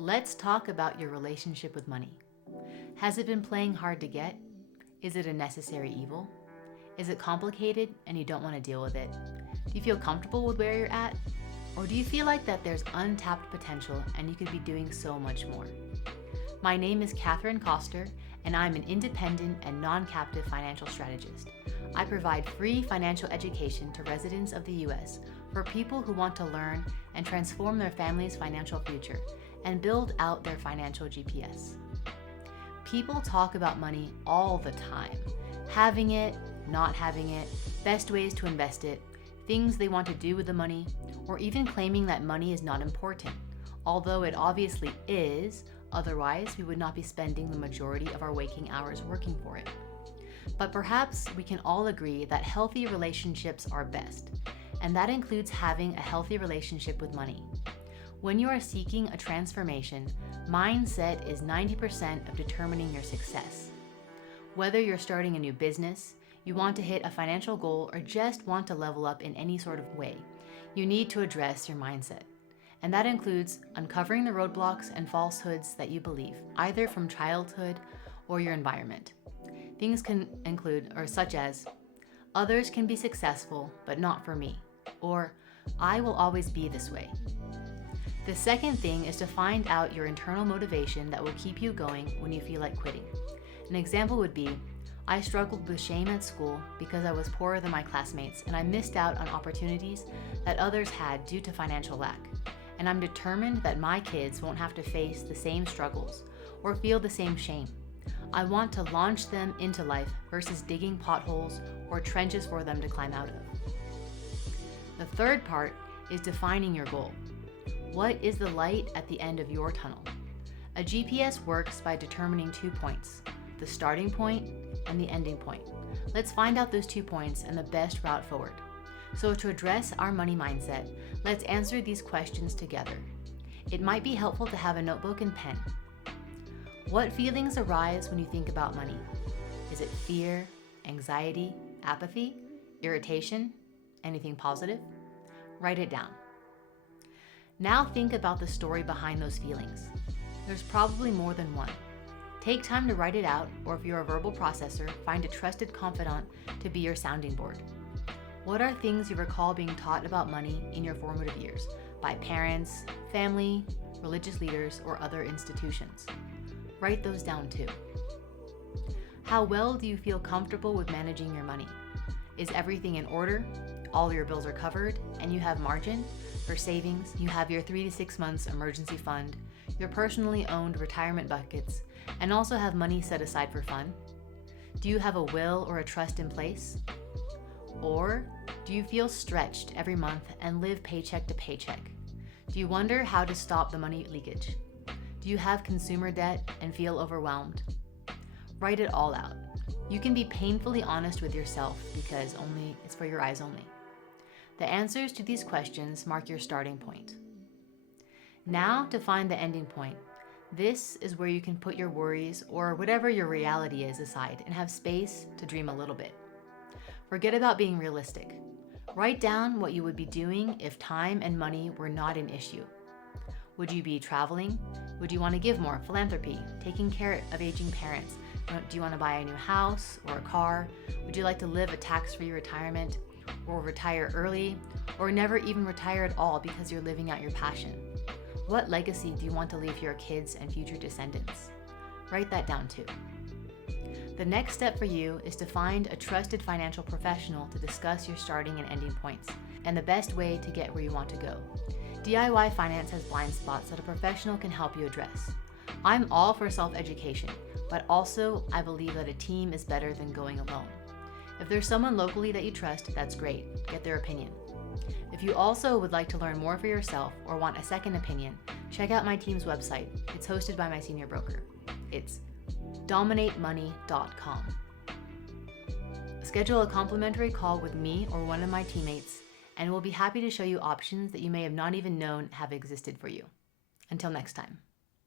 Let's talk about your relationship with money. Has it been playing hard to get? Is it a necessary evil? Is it complicated and you don't want to deal with it? Do you feel comfortable with where you're at? Or do you feel like that there's untapped potential and you could be doing so much more? My name is Catherine Koster, and I'm an independent and non-captive financial strategist. I provide free financial education to residents of the U.S. for people who want to learn and transform their family's financial future and build out their financial GPS. People talk about money all the time. Having it, not having it, best ways to invest it, things they want to do with the money, or even claiming that money is not important, although it obviously is, otherwise we would not be spending the majority of our waking hours working for it. But perhaps we can all agree that healthy relationships are best, and that includes having a healthy relationship with money. When you are seeking a transformation, mindset is 90% of determining your success. Whether you're starting a new business, you want to hit a financial goal, or just want to level up in any sort of way, you need to address your mindset. And that includes uncovering the roadblocks and falsehoods that you believe, either from childhood or your environment. Things can include, or such as, others can be successful, but not for me, or I will always be this way. The second thing is to find out your internal motivation that will keep you going when you feel like quitting. An example would be, I struggled with shame at school because I was poorer than my classmates and I missed out on opportunities that others had due to financial lack. And I'm determined that my kids won't have to face the same struggles or feel the same shame. I want to launch them into life versus digging potholes or trenches for them to climb out of. The third part is defining your goal. What is the light at the end of your tunnel? A GPS works by determining 2 points, the starting point and the ending point. Let's find out those 2 points and the best route forward. So to address our money mindset, let's answer these questions together. It might be helpful to have a notebook and pen. What feelings arise when you think about money? Is it fear, anxiety, apathy, irritation, anything positive? Write it down. Now think about the story behind those feelings. There's probably more than one. Take time to write it out, or if you're a verbal processor, find a trusted confidant to be your sounding board. What are things you recall being taught about money in your formative years by parents, family, religious leaders, or other institutions? Write those down too. How well do you feel comfortable with managing your money? Is everything in order? All your bills are covered and you have margin for savings? You have your 3 to 6 months emergency fund, your personally owned retirement buckets, and also have money set aside for fun? Do you have a will or a trust in place? Or do you feel stretched every month and live paycheck to paycheck? Do you wonder how to stop the money leakage? Do you have consumer debt and feel overwhelmed? Write it all out. You can be painfully honest with yourself because it's for your eyes only. The answers to these questions mark your starting point. Now to find the ending point. This is where you can put your worries or whatever your reality is aside and have space to dream a little bit. Forget about being realistic. Write down what you would be doing if time and money were not an issue. Would you be traveling? Would you want to give more? Philanthropy? Taking care of aging parents? Do you want to buy a new house or a car? Would you like to live a tax-free retirement? Or retire early? Or never even retire at all because you're living out your passion? What legacy do you want to leave for your kids and future descendants? Write that down too. The next step for you is to find a trusted financial professional to discuss your starting and ending points and the best way to get where you want to go. DIY Finance has blind spots that a professional can help you address. I'm all for self-education, but also I believe that a team is better than going alone. If there's someone locally that you trust, that's great. Get their opinion. If you also would like to learn more for yourself or want a second opinion, check out my team's website. It's hosted by my senior broker. It's dominatemoney.com. Schedule a complimentary call with me or one of my teammates, and we'll be happy to show you options that you may have not even known have existed for you. Until next time.